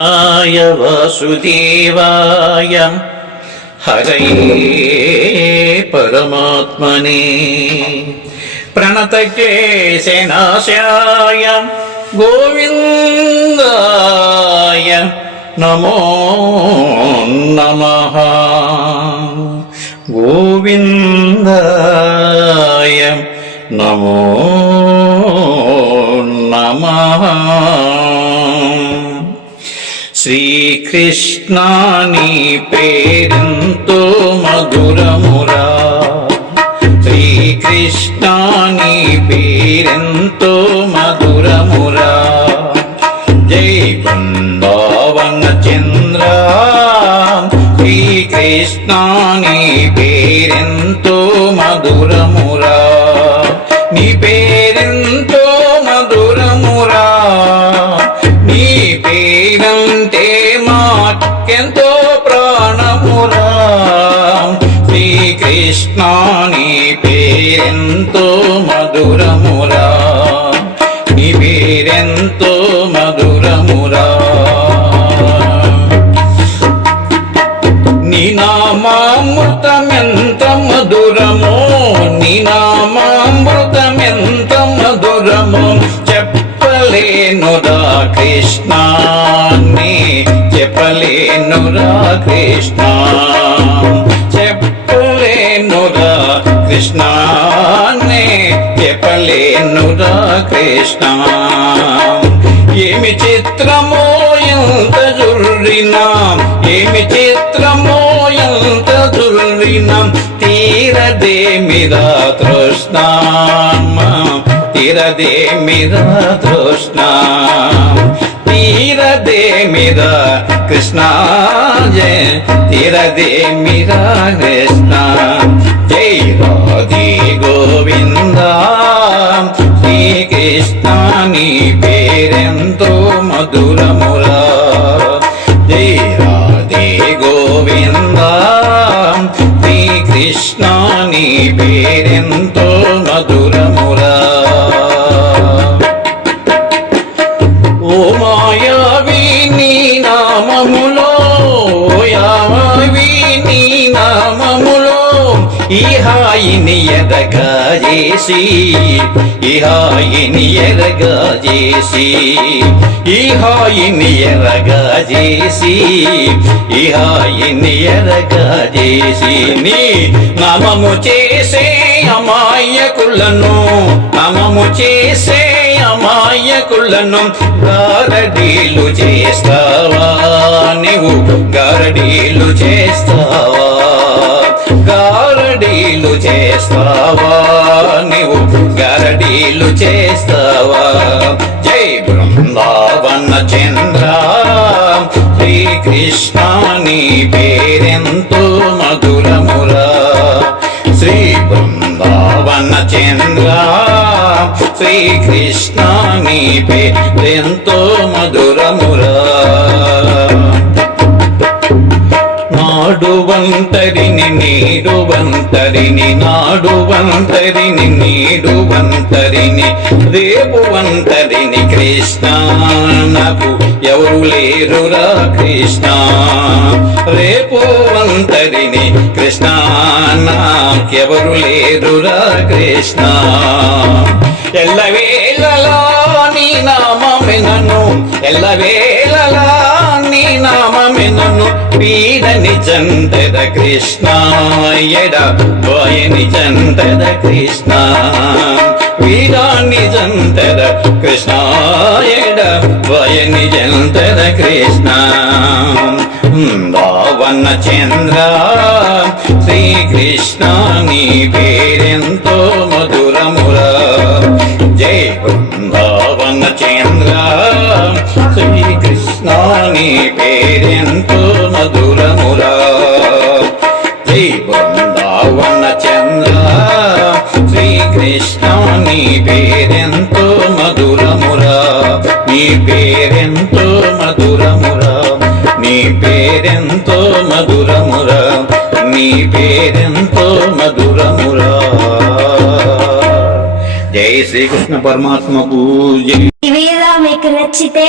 ఆయ వాసుదేవాయ హరయే పరమాత్మనే ప్రణతక్లేశనాశాయ గోవిందాయ నమో నమః గోవిందాయ నమో నమః శ్రీకృష్ణాని పేరంతో మధురమురా. శ్రీకృష్ణాని పేరంతో మధురమురా. జై బృందావన చంద్ర. శ్రీకృష్ణాని పేరెంతో మధురమురా. కృష్ణ నీ పేరెంతో మధురమురా. నీ పేరెంతో మధురమురా. నీ నామామృతమెంత మధురమో నీ నామామృతమెంత మధురమో చెప్పలేనురా కృష్ణ నీ చెప్పలేనురా కృష్ణ. చెప్పలేనురా కృష్ణ నే చెప్పలేనురా కృష్ణ. ఏమి చిత్రమో ఎంత జుర్రినా ఏమి చిత్రమో ఎంత జుర్రినా తీరదేమిరా కృష్ణ తృష్ణ తీరదే మిరా తృష్ణ తీరదే మిరా కృష్ణ జయ తీరదే మిరా కృష్ణ. జై రాధే గోవింద శ్రీకృష్ణ నీ పేరెంతో మధురమురా జై రాధే గోవింద శ్రీకృష్ణ నీ పేరెంతో ఈ హాయిని ఎదగా చేసి ఈ హాయిని ఎరగా చేసి ఈ హాయిని ఎరగా చేసి ఈ హాయిని ఎరగా చేసి నీ నామము చేసే అమాయకులను నామము చేసే అమాయకులను గారడీలు చేస్తావా? నీవు గారడీలు చేస్తావా? చేస్తావా? నీవు గారడీలు చేస్తావా? జై బృందావన చంద్ర. శ్రీకృష్ణ నీ పేరెంతో మధురమురా. శ్రీ బృందావన చంద్ర. శ్రీకృష్ణ నీ పేరెంతో మధురమురా. నాడు వంతరిని నీడు వంతరిని నాడు వంతరిని నీడు వంతరిని రేపు వంతరిని కృష్ణ నాకు ఎవరు లేరురా కృష్ణ. రేపు వంతరిని కృష్ణ నాకెవరు లేరురా కృష్ణ. ఎల్లవేళలా నీ నామమెనను ఎల్లవేళలా నామమెనను పీడని చందద కృష్ణ ఎడ బయని చందద కృష్ణ. వీరాన్ని చందద కృష్ణ ఎడ బయని చందద కృష్ణ. భావన చంద్ర శ్రీకృష్ణ నీ పేరెంతో మధురమురా. జై బృందావన చంద్ర శ్రీకృష్ణ. కృష్ణ నీ పేరెంతో మధురమురా జై బృందావన చంద్ర. శ్రీకృష్ణ నీ పేరెంతో మధురమురా నీ పేరెంతో మధురమురా నీ పేరెంతో మధురమురా నీ పేరెంతో మధురమురా జై శ్రీకృష్ణ పరమాత్మకు జై. ఈ వీడియో మీకు నచ్చితే